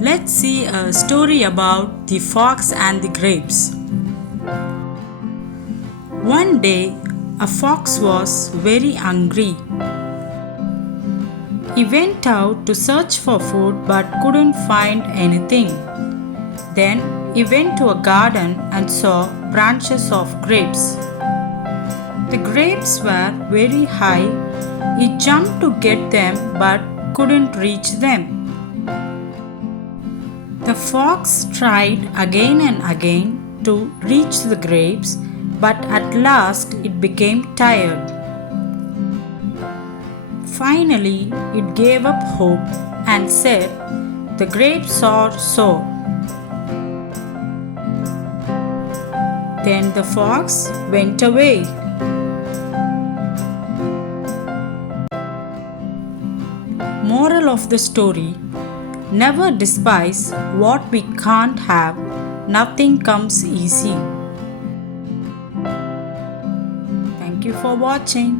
Let's see a story about the fox and the grapes. One day, a fox was very hungry. He went out to search for food but couldn't find anything. Then he went to a garden and saw branches of grapes. The grapes were very high. He jumped to get them but couldn't reach them. The fox tried again and again to reach the grapes, but at last it became tired. Finally, it gave up hope and said, "The grapes are sour." Then the fox went away. Moral of the story: never despise what we can't have, nothing comes easy. Thank you for watching.